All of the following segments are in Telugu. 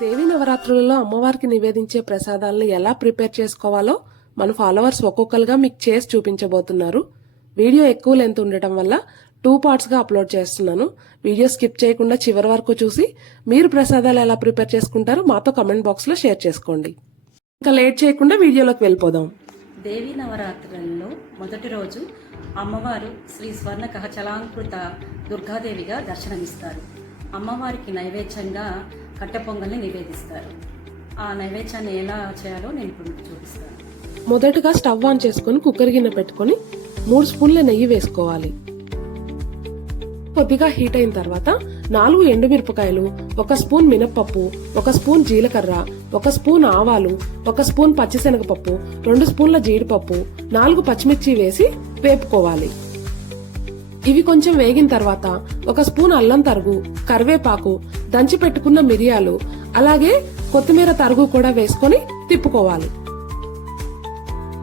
దేవీ నవరాత్రులలో అమ్మవారికి నివేదించే ప్రసాదాలను ఎలా ప్రిపేర్ చేసుకోవాలో మన ఫాలోవర్స్ ఒక్కొక్కరుగా మీకు చేసి చూపించబోతున్నారు. వీడియో ఎక్కువ లెంత్ ఉండటం వల్ల 2 పార్ట్స్ గా అప్లోడ్ చేస్తున్నాను. వీడియో స్కిప్ చేయకుండా చివరి వరకు చూసి మీరు ప్రసాదాలు ఎలా ప్రిపేర్ చేసుకుంటారో మాతో కమెంట్ బాక్స్ లో షేర్ చేసుకోండి. ఇంకా లేట్ చేయకుండా వీడియోలోకి వెళ్ళిపోదాం. దేవీ నవరాత్రులలో మొదటి రోజు అమ్మవారు శ్రీ స్వర్ణ కహచలాంకృత దుర్గాదేవిగా దర్శనమిస్తారు. అమ్మవారికి నైవేద్యంగా కట్టె పొంగల్ని నివేదిస్తారు. ఆ నైవేద్యాన్ని ఎలా చేయాలో నేను ఇప్పుడు చూపిస్తాను. మొదటగా స్టవ్ ఆన్ చేసుకుని కుక్కర్ గిన్నె పెట్టుకుని 3 స్పూన్ల నెయ్యి వేసుకోవాలి. కొద్దిగా హీట్ అయిన తర్వాత 4 ఎండుమిరపకాయలు, 1 స్పూన్ మినప్పప్పు, 1 స్పూన్ జీలకర్ర, 1 స్పూన్ ఆవాలు, 1 స్పూన్ పచ్చిశనగపప్పు, 2 స్పూన్ల జీడిపప్పు, 4 పచ్చిమిర్చి వేసి వేపుకోవాలి. ఇవి కొంచెం వేగిన తర్వాత 1 స్పూన్ అల్లం తరుగు, కరివేపాకు, దంచి పెట్టుకున్న మిరియాలు, అలాగే కొత్తిమీర తరుగు కూడా వేసుకొని తిప్పుకోవాలి.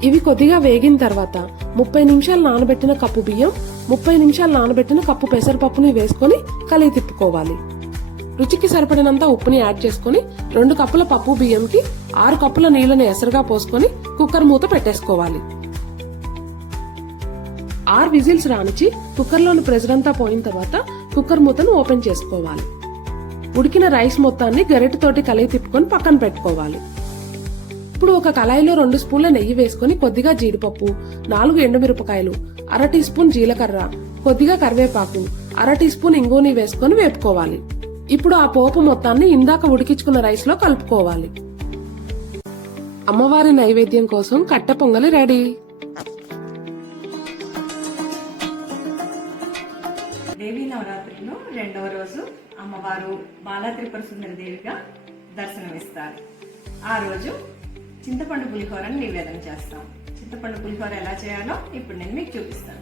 ఇవి కొద్దిగా వేగిన తర్వాత 30 నిమిషాలు నానబెట్టిన కప్పు బియ్యం, 30 నిమిషాలు నానబెట్టిన కప్పు పెసరపప్పుని వేసుకొని కలిగి తిప్పుకోవాలి. రుచికి సరిపడినంత ఉప్పుని యాడ్ చేసుకుని 2 కప్పుల పప్పు బియ్యంకి 6 కప్పుల నీళ్లను ఎసరుగా పోసుకొని కుక్కర్ మూత పెట్టేసుకోవాలి. 6 విజిల్స్ రానిచ్చి కుక్కర్లోని ప్రెషర్ అంతా పోయిన తర్వాత కుక్కర్ మూతను ఓపెన్ చేసుకోవాలి. ఉడికిన రైస్ మొత్తాన్ని గరిటెతోటి కలిగి తిప్పుకొని పక్కన పెట్టుకోవాలి. ఇప్పుడు ఒక కళాయిలో 2 స్పూన్ల నెయ్యి వేసుకుని కొద్దిగా జీడిపప్పు, 4 ఎండుమిరపకాయలు, 1/2 టీ స్పూన్ జీలకర్ర, కొద్దిగా కరివేపాకు, 1/2 టీ స్పూన్ ఇంగుని వేసుకుని వేపుకోవాలి. ఇప్పుడు ఆ పోపు మొత్తాన్ని ఇందాక ఉడికించుకున్న రైస్ లో కలుపుకోవాలి. అమ్మవారి నైవేద్యం కోసం కట్టె పొంగలి రెడీ. దేవీ నవరాత్రిలో 2వ రోజు అమ్మవారు బాలా త్రిపుర సుందరి దేవిగా దర్శనమిస్తారు. ఆ రోజు చింతపండు పులిహోరని నివేదన చేస్తాం. చింతపండు పులిహోర ఎలా చేయాలో ఇప్పుడు నేను మీకు చూపిస్తాను.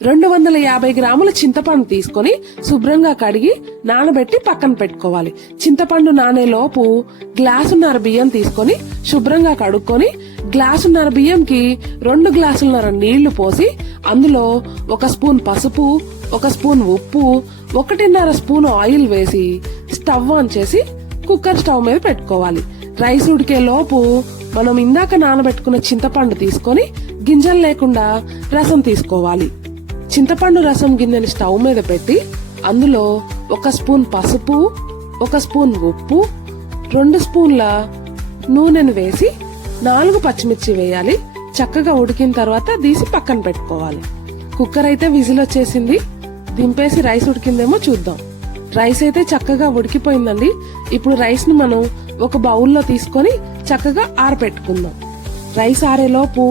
250 గ్రాముల చింతపండు తీసుకొని శుభ్రంగా కడిగి నానబెట్టి పక్కన పెట్టుకోవాలి. చింతపండు నానే లోపు గ్లాసున్నర బియ్యం తీసుకొని శుభ్రంగా కడుక్కొని గ్లాసున్నర బియ్యంకి 2 గ్లాసులన్నర నీళ్లు పోసి అందులో 1 స్పూన్ పసుపు, 1 స్పూన్ ఉప్పు, 1.5 స్పూన్ ఆయిల్ వేసి స్టవ్ ఆన్ చేసి కుక్కర్ స్టవ్ మీద పెట్టుకోవాలి. రైస్ ఉడికే లోపు మనం ఇందాక నానబెట్టుకున్న చింతపండు తీసుకొని గింజలు లేకుండా రసం తీసుకోవాలి. చింతపండు రసం గిన్నెని స్టవ్ మీద పెట్టి అందులో 1 స్పూన్ పసుపు, 1 స్పూన్ ఉప్పు, 2 స్పూన్ల నూనెను వేసి 4 పచ్చిమిర్చి వేయాలి. చక్కగా ఉడికిన తర్వాత తీసి పక్కన పెట్టుకోవాలి. కుక్కర్ అయితే విజిల్ వచ్చేసింది. దింపేసి రైస్ ఉడికిందేమో చూద్దాం. రైస్ అయితే చక్కగా ఉడికిపోయిందండి. ఇప్పుడు రైస్ ని మనం ఒక బౌల్లో తీసుకొని చక్కగా ఆరపెట్టుకుందాం. రైస్ ఆరేలోపు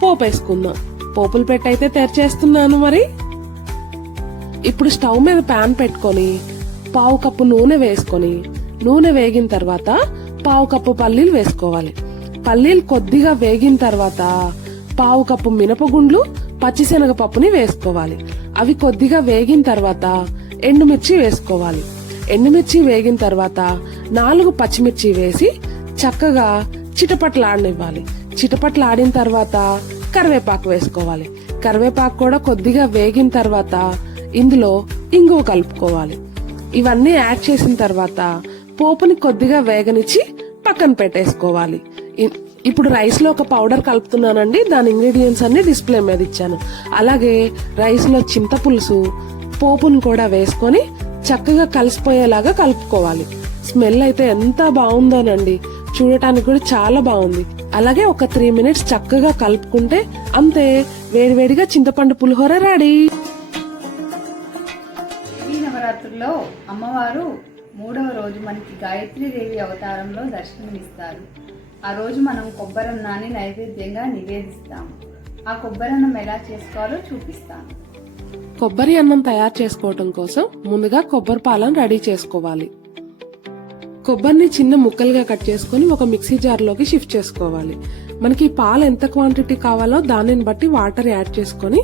పోపు వేసుకుందాం. పోపులు పెట్టయితే తెరిచేస్తున్నాను. మరి ఇప్పుడు స్టవ్ మీద ప్యాన్ పెట్టుకొని 1/2 కప్పు నూనె వేసుకొని నూనె వేగిన తర్వాత 1/2 కప్పు పల్లీలు వేసుకోవాలి. పల్లీలు కొద్దిగా వేగిన తర్వాత 1/2 కప్పు మినపగుండ్లు, పచ్చిశనగపప్పుని వేసుకోవాలి. అవి కొద్దిగా వేగిన తర్వాత ఎండుమిర్చి వేసుకోవాలి. ఎండుమిర్చి వేగిన తర్వాత 4 పచ్చిమిర్చి వేసి చక్కగా చిటపట్లాడనివ్వాలి. చిటపట్లాడిన తర్వాత కరివేపాకు వేసుకోవాలి. కరివేపాకు కూడా కొద్దిగా వేగిన తర్వాత ఇందులో ఇంగువ కలుపుకోవాలి. ఇవన్నీ యాడ్ చేసిన తర్వాత పోపుని కొద్దిగా వేగనిచ్చి పక్కన పెట్టేసుకోవాలి. ఇప్పుడు రైస్ లో ఒక పౌడర్ కలుపుతున్నానండి. దాని ఇంగ్రీడియంట్స్ అన్ని డిస్ప్లే మీద ఇచ్చాను. అలాగే రైస్ లో చింతపులుసు, పోపును కూడా వేసుకొని చక్కగా కలిసిపోయేలాగా కలుపుకోవాలి. స్మెల్ అయితే ఎంత బాగుందోనండి. చూడటానికి కూడా చాలా బాగుంది. అలాగే ఒక 3 మినిట్స్ చక్కగా కలుపుకుంటే అంతే, వేడివేడిగా చింతపండు పులిహోర రెడీ. దేవీ నవరాత్రుల్లో అమ్మవారు 3వ రోజు మనకి గాయత్రీదేవి అవతారంలో దర్శనమిస్తారు. ఆ రోజు మనం కొబ్బరన్నాన్ని నైవేద్యంగా నివేదిస్తాము. ఆ కొబ్బరన్నం ఎలా చేసుకోవాలో చూపిస్తాను. కొబ్బరి అన్నం తయారు చేసుకోవటం కోసం ముందుగా కొబ్బరి పాలను రెడీ చేసుకోవాలి. కొబ్బరిని చిన్న ముక్కలుగా కట్ చేసుకుని ఒక మిక్సీ జార్ లోకి షిఫ్ట్ చేసుకోవాలి. మనకి పాలు ఎంత క్వాంటిటీ కావాలో దానిని బట్టి వాటర్ యాడ్ చేసుకుని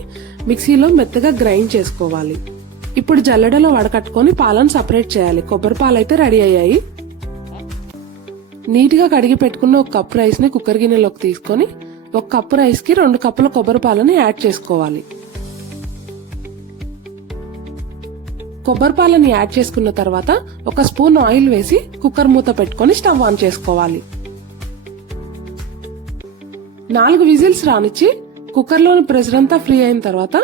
మిక్సీలో మెత్తగా గ్రైండ్ చేసుకోవాలి. ఇప్పుడు జల్లెడలో వడకట్టుకొని పాలను సపరేట్ చేయాలి. కొబ్బరి పాలు అయితే రెడీ అయ్యాయి. నీట్ గా కడిగి పెట్టుకున్న 1 కప్ రైస్ ని కుక్కర్ గిన్నెలోకి తీసుకొని 1 కప్పు రైస్ కి 2 కప్పుల కొబ్బరి పాలను యాడ్ చేసుకోవాలి. కొబ్బరి పాలని యాడ్ చేసుకున్న తర్వాత ఒక స్పూన్ ఆయిల్ వేసి కుక్కర్ మూత పెట్టుకొని స్టవ్ ఆన్ చేసుకోవాలి. 4 విజిల్స్ రానిచ్చి కుక్కర్లోని ప్రెషర్ అంతా ఫ్రీ అయిన తర్వాత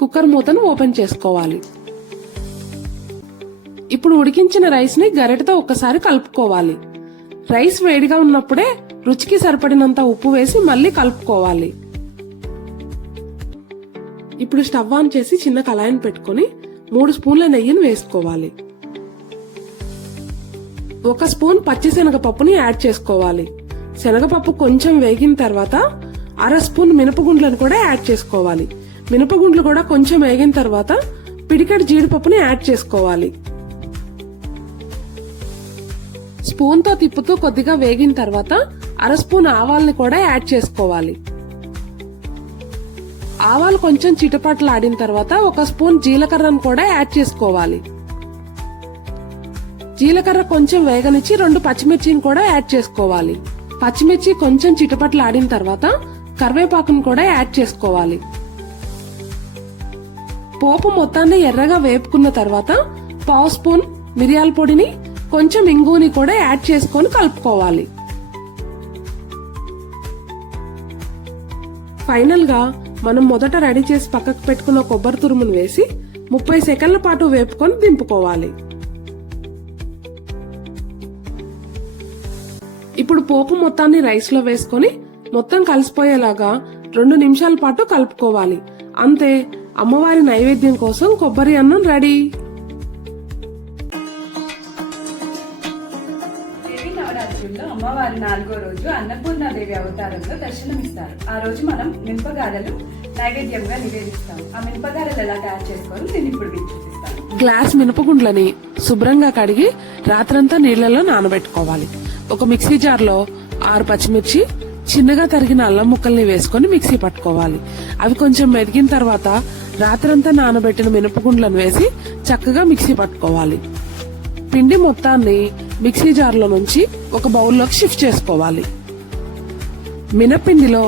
కుక్కర్ మూతను ఓపెన్ చేసుకోవాలి. ఇప్పుడు ఉడికించిన రైస్ ని గరిటెతో ఒక్కసారి కలుపుకోవాలి. రైస్ వేడిగా ఉన్నప్పుడే రుచికి సరిపడినంత ఉప్పు వేసి మళ్ళీ కలుపుకోవాలి. ఇప్పుడు స్టవ్ ఆన్ చేసి చిన్న కళాయిని పెట్టుకుని 3 స్పూన్ల నెయ్యిని వేసుకోవాలి. 1 స్పూన్ పచ్చి శనగపప్పుని యాడ్ చేసుకోవాలి. శనగపప్పు కొంచెం వేగిన తర్వాత 1/2 స్పూన్ మినపగుండ్లను కూడా యాడ్ చేసుకోవాలి. మినపగుండ్లు కూడా కొంచెం వేగిన తర్వాత పిడికెడు జీడిపప్పుని యాడ్ చేసుకోవాలి. స్పూన్ తో తిప్పుతూ కొద్దిగా వేగిన తర్వాత 1/2 స్పూన్ ఆవాల్ని కూడా యాడ్ చేసుకోవాలి. ఆవాలు కొంచెం చిటపటలాడిన తర్వాత 1 స్పూన్ జీలకర్రను కూడా యాడ్ చేసుకోవాలి. జీలకర్ర కొంచెం వేగనిచ్చి 2 పచ్చిమిర్చిని కూడా యాడ్ చేసుకోవాలి. పచ్చిమిర్చి కొంచెం చిటపటలాడిన తర్వాత కరివేపాకును కూడా యాడ్ చేసుకోవాలి. పోపు మొత్తాన్ని ఎర్రగా వేపుకున్న తర్వాత 1/2 స్పూన్ మిరియాల పొడిని కొంచెం ఇంగుని కూడా యాడ్ చేసుకొని కలుపుకోవాలి. ఫైనల్ గా మనం మొదట రెడీ చేసి పక్కకు పెట్టుకున్న కొబ్బరి తురుమును వేసి 30 సెకండ్ల పాటు వేపుకొని దింపుకోవాలి. ఇప్పుడు పోపు మొత్తాన్ని రైస్ లో వేసుకొని మొత్తం కలిసిపోయేలాగా 2 నిమిషాల పాటు కలుపుకోవాలి. అంతే, అమ్మవారి నైవేద్యం కోసం కొబ్బరి అన్నం రెడీ. దేవి నవరాత్రుల్లో అమ్మవారి 4వ రోజు అన్నపూర్ణాదేవి అవతారంలో దర్శనమిస్తారు. ఆ రోజు మనం మినపగారెలు నైవేద్యంగా నివేదిస్తాం. ఆ మినపగారెలు ఎలా తయారు చేసుకోవాలో నేను ఇప్పుడు మీకు చూపిస్తాను. గ్లాస్ మినపగుండ్లని శుభ్రంగా కడిగి రాత్రంతా నీళ్లలో నానబెట్టుకోవాలి. ఒక మిక్సీ జార్ లో 6 పచ్చిమిర్చి, చిన్నగా తరిగిన అల్లం ముక్కల్ని వేసుకొని మిక్సీ పట్టుకోవాలి. అవి కొంచెం మెదిగిన తర్వాత రాత్రంతా నానబెట్టిన మినపగుండ్లను వేసి చక్కగా మిక్సీ పట్టుకోవాలి. పిండి మొత్తాన్ని మిక్సీ జార్లో నుంచి ఒక బౌల్లోకి షిఫ్ట్ చేసుకోవాలి. మినపిండిలో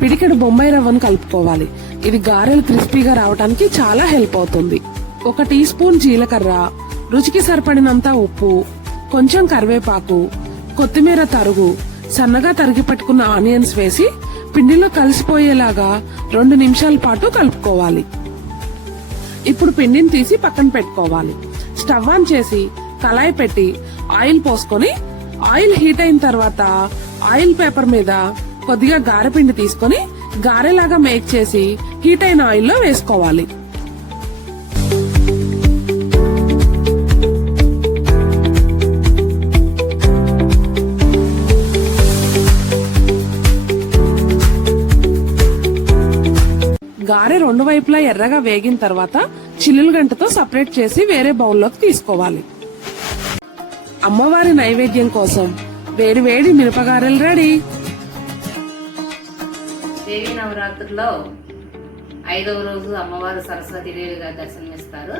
పిడికెడు బొంబాయి రవ్వను కలుపుకోవాలి. ఇది గారెలు క్రిస్పీగా రావడానికి చాలా హెల్ప్ అవుతుంది. 1 టీ స్పూన్ జీలకర్ర, రుచికి సరిపడినంత ఉప్పు, కొంచెం కరివేపాకు, కొత్తిమీర తరుగు, సన్నగా తరిగి పెట్టుకున్న ఆనియన్స్ వేసి పిండిలో కలిసిపోయేలాగా 2 నిమిషాల పాటు కలుపుకోవాలి. ఇప్పుడు పిండిని తీసి పక్కన పెట్టుకోవాలి. స్టవ్ ఆన్ చేసి కళాయి పెట్టి ఆయిల్ పోసుకొని ఆయిల్ హీట్ అయిన తర్వాత ఆయిల్ పేపర్ మీద కొద్దిగా గారెపిండి తీసుకొని గారెలాగా మేక్ చేసి హీట్ అయిన ఆయిల్లో వేసుకోవాలి. గారె 2 వైపులా ఎర్రగా వేగిన తర్వాత చిల్లులు గంటతో సపరేట్ చేసి వేరే బౌల్లోకి తీసుకోవాలి. అమ్మవారి నైవేద్యం కోసం వేడి వేడి మిరపగారెలు రెడీ. దేవి నవరాత్రుల్లో 5వ రోజు అమ్మవారు సరస్వతీదేవిగా దర్శనమిస్తారు.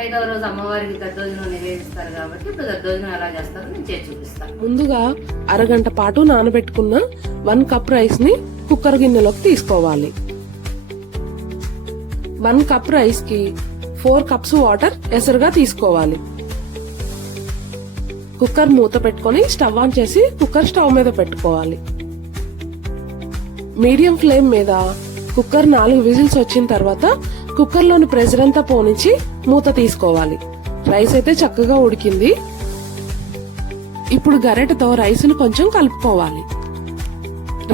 5వ రోజు అమ్మవారికి దద్దోజనం నివేదిస్తారు కాబట్టి ఇప్పుడు దద్దోజనం ఎలా చేస్తారో నేను చేసి చూపిస్తాను. ముందుగా అరగంట పాటు నానబెట్టుకున్న 1 కప్ రైస్ ని కుక్కర్ గిన్నెలోకి తీసుకోవాలి. 1 కప్ రైస్ కి 4 కప్స్ వాటర్ ఎసరుగా తీసుకోవాలి. కుక్కర్ మూత పెట్టుకొని స్టవ్ ఆన్ చేసి కుక్కర్ స్టవ్ మీద పెట్టుకోవాలి. మీడియం ఫ్లేమ్ మీద కుక్కర్ 4 విజిల్స్ వచ్చిన తర్వాత కుక్కర్ లోని ప్రెషర్ అంతా పోనిచ్చి మూత తీసుకోవాలి. రైస్ అయితే చక్కగా ఉడికింది. ఇప్పుడు గరెటతో రైసును కొంచెం కలుపుకోవాలి.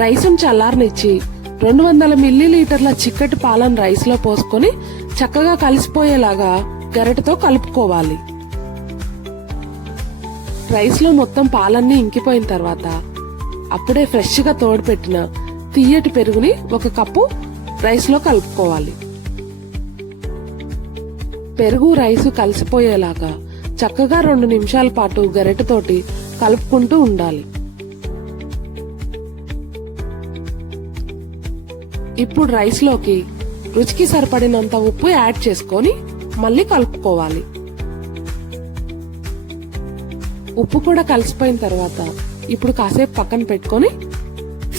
రైసును చల్లారనిచ్చి 200 మిల్లీలీటర్ల చిక్కటి పాలను రైస్ లో పోసుకొని చక్కగా కలిసిపోయేలాగా గరెటతో కలుపుకోవాలి. రైస్ లో మొత్తం పాలన్నీ ఇంకిపోయిన తర్వాత అప్పుడే ఫ్రెష్ గా తోడుపెట్టిన తియ్యటి పెరుగుని 1 కప్పు రైస్ లో కలుపుకోవాలి. పెరుగు రైసు కలిసిపోయేలాగా చక్కగా 2 నిమిషాల పాటు గరెటతోటి కలుపుకుంటూ ఉండాలి. ఇప్పుడు రైస్ లోకి రుచికి సరిపడినంత ఉప్పు యాడ్ చేసుకొని మళ్ళీ కలుపుకోవాలి. ఉప్పు కూడా కలిసిపోయిన తర్వాత ఇప్పుడు కాసేపు పక్కన పెట్టుకొని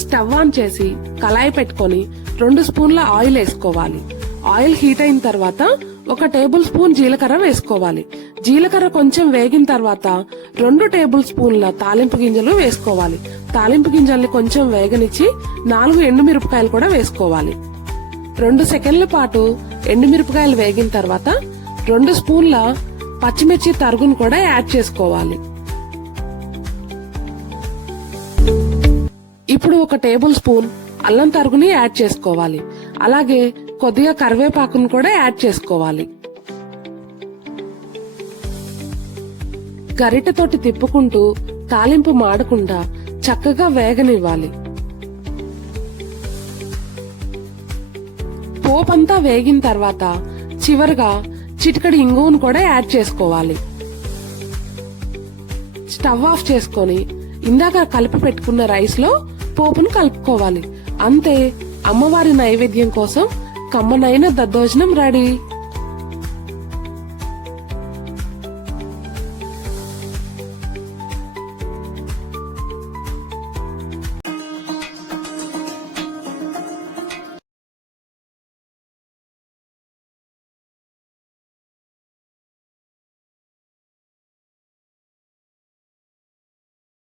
స్టవ్ ఆన్ చేసి కళాయి పెట్టుకొని 2 స్పూన్ల ఆయిల్ వేసుకోవాలి. ఆయిల్ హీట్ అయిన తర్వాత 1 టేబుల్ స్పూన్ జీలకర్ర వేసుకోవాలి. జీలకర్ర కొంచెం వేగిన తర్వాత 2 టేబుల్ స్పూన్ల తాలింపు గింజలు వేసుకోవాలి. తాలింపు గింజల్ని కొంచెం వేగనిచ్చి 4 ఎండుమిరపకాయలు కూడా వేసుకోవాలి. 2 సెకండ్ల పాటు ఎండుమిరపకాయలు వేగిన తర్వాత 2 స్పూన్ల పచ్చిమిర్చి తరుగును కూడా యాడ్ చేసుకోవాలి. ఇప్పుడు 1 టేబుల్ స్పూన్ అల్లం తరుగుని యాడ్ చేసుకోవాలి. అలాగే కొద్దిగా కరివేపాకును కూడా యాడ్ చేసుకోవాలి. గరిటెతోటి తిప్పుకుంటూ తాలింపు మాడకుండా చక్కగా వేగనివ్వాలి. పోపంతా వేగిన తర్వాత చివరగా చిటికెడు ఇంగువను కూడా యాడ్ చేసుకోవాలి. స్టవ్ ఆఫ్ చేసుకొని ఇందాక కలిపి పెట్టుకున్న రైస్ లో పోపును కలుపుకోవాలి. అంతే, అమ్మవారి నైవేద్యం కోసం కమ్మనైన దద్దోజనం రెడీ.